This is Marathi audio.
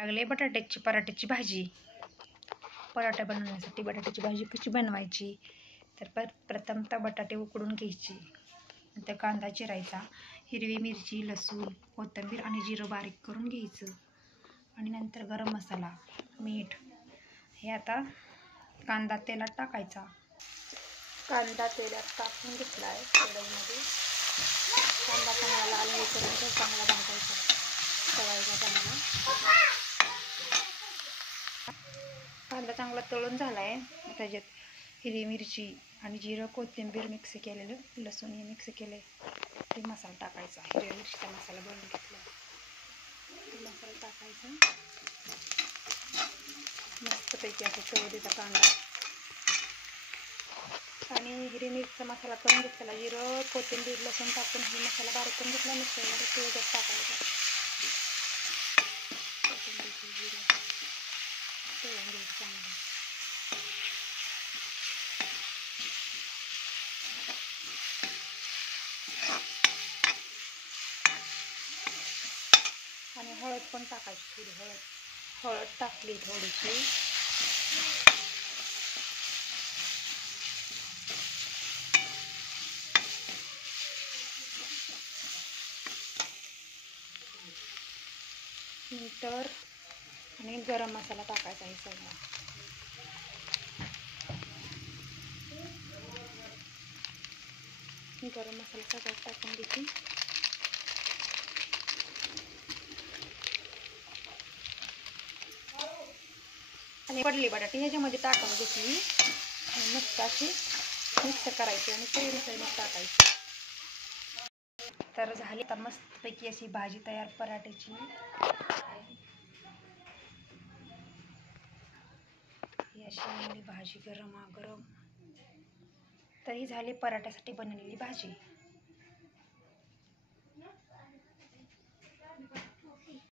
लागले पराठ्याची भाजी. पराठा बनवण्यासाठी बटाट्याची भाजी कशी बनवायची तर प्रथमतः बटाटे उकडून घ्यायचे, नंतर कांदा चिरायचा, हिरवी मिरची, लसूण, कोथिंबीर आणि जिरं बारीक करून घ्यायचं आणि नंतर गरम मसाला, मीठ हे आता कांदा तेलात टाकायचा. कांदा तेलात टाकून घेतला आहे कढईमध्ये. कांदा चांगला लाल होईपर्यंत चांगला भाजायचा, तळायचा चांगला. कांदा चांगला तळून झाला आहे. त्याच्यात हिरवी मिरची आणि जिरं, कोथिंबीर मिक्स केलेलं, लसूण हे मिक्स केले, ते मसाला टाकायचा. हिरव्या मिरचीचा मसाला बनवून घेतला, ते मसाला टाकायचा. मस्तपैकी असं तळू द्यायचा कांदा आणि हिरवी मिरचीचा मसाला करून घेतलेला, जिरं, कोथिंबीर, लसूण टाकून हे मसाला बारीक करून घेतला. मिक्सरमध्ये तेलात टाकायचा. कोथिंबीर, जिरं तळून घ्यायचं चांगलं. आणि हळद पण टाकायची, थोडी हळद टाकली थोडीशी. नंतर आणि गरम मसाला टाकायचा हे सगळा. गरम मसाला सगळ्यात टाकून द्यायची. आणि पडली बटाटे ह्याच्यामध्ये टाकून घेतली आणि मस्त अशी मिक्स करायची आणि चवीनुसार टाकायची. तर झाली तर मस्तपैकी अशी भाजी तयार पराठ्याची. ही अशी भाजी गरमागरम. तरी झाली पराठ्यासाठी बनवलेली भाजी.